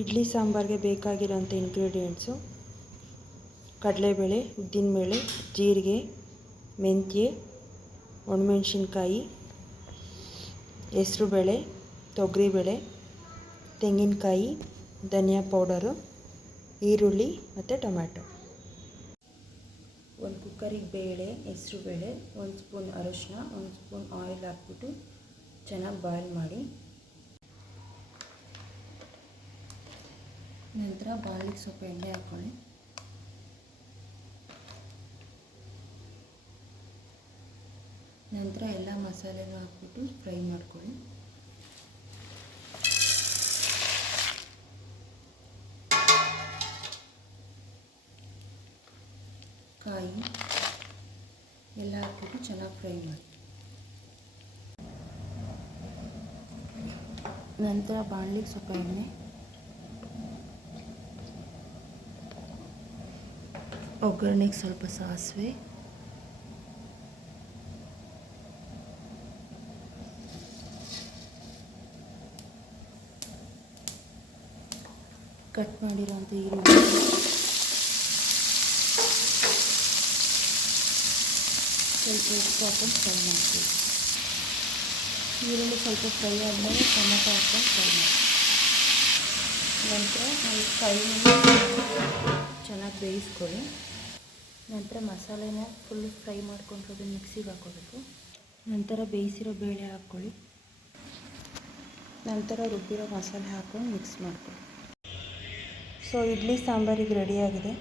ಇಡ್ಲಿ ಸಾಂಬಾರಿಗೆ ಬೇಕಾಗಿರೋಂಥ ಇಂಗ್ರೀಡಿಯೆಂಟ್ಸು: ಕಡಲೆಬೇಳೆ, ಉದ್ದಿನಬೇಳೆ, ಜೀರಿಗೆ, ಮೆಂತ್ಯ, ಒಣಮೆಣಸಿನ್ಕಾಯಿ, ಹೆಸರುಬೇಳೆ, ತೊಗರಿಬೇಳೆ, ತೆಂಗಿನಕಾಯಿ, ಧನಿಯಾ ಪೌಡರು, ಈರುಳ್ಳಿ ಮತ್ತು ಟೊಮ್ಯಾಟೊ. ಒಂದು ಕುಕ್ಕರಿಗೆ ಬೇಳೆ, ಹೆಸರುಬೇಳೆ, 1 ಸ್ಪೂನ್ ಅರಿಶಿನ, 1 ಸ್ಪೂನ್ ಆಯಿಲ್ ಹಾಕ್ಬಿಟ್ಟು ಚೆನ್ನಾಗಿ ಬಾಯ್ಲ್ ಮಾಡಿ. ನಂತರ ಬಾಣಲಿಗೆ ಸ್ವಲ್ಪ ಎಣ್ಣೆ ಹಾಕ್ಕೊಳ್ಳಿ. ನಂತರ ಎಲ್ಲ ಮಸಾಲೆನೂ ಹಾಕ್ಬಿಟ್ಟು ಫ್ರೈ ಮಾಡ್ಕೊಳ್ಳಿ. ಕಾಯಿ ಎಲ್ಲ ಹಾಕ್ಬಿಟ್ಟು ಚೆನ್ನಾಗಿ ಫ್ರೈ ಮಾಡಿ. ನಂತರ ಬಾಣಲಿಗೆ ಸ್ವಲ್ಪ ಎಣ್ಣೆ, ಒಗ್ಗರಣೆಗೆ ಸ್ವಲ್ಪ ಸಾಸಿವೆ, ಕಟ್ ಮಾಡಿರೋಂಥ ಈರುಳ್ಳಿ, ಸ್ವಲ್ಪ ಉಪ್ಪು ಹಾಕೊಂಡು ಫ್ರೈ ಮಾಡ್ತೀವಿ. ಈರುಳ್ಳಿ ಸ್ವಲ್ಪ ಫ್ರೈ ಆದಮೇಲೆ ಟೊಮೆಟೊ ಹಾಕೊಂಡು ಫ್ರೈ ಮಾಡಿ. ನಂತರ ಒಂದು 5 ಮಿನಿಟ್ ಚೆನ್ನಾಗಿ ಬೇಯಿಸ್ಕೊಳ್ಳಿ. ನಂತರ ಮಸಾಲೆನ ಫುಲ್ ಫ್ರೈ ಮಾಡ್ಕೊಂಡು ಮಿಕ್ಸಿಗೆ ಹಾಕ್ಕೋಬೇಕು. ನಂತರ ಬೇಯಿಸಿರೋ ಬೇಳೆ ಹಾಕ್ಕೊಳ್ಳಿ. ನಂತರ ರುಬ್ಬಿರೋ ಮಸಾಲೆ ಹಾಕ್ಕೊಂಡು ಮಿಕ್ಸ್ ಮಾಡ್ಕೊಳ್ಳಿ. ಸೊ ಇಡ್ಲಿ ಸಾಂಬಾರಿಗೆ ರೆಡಿಯಾಗಿದೆ.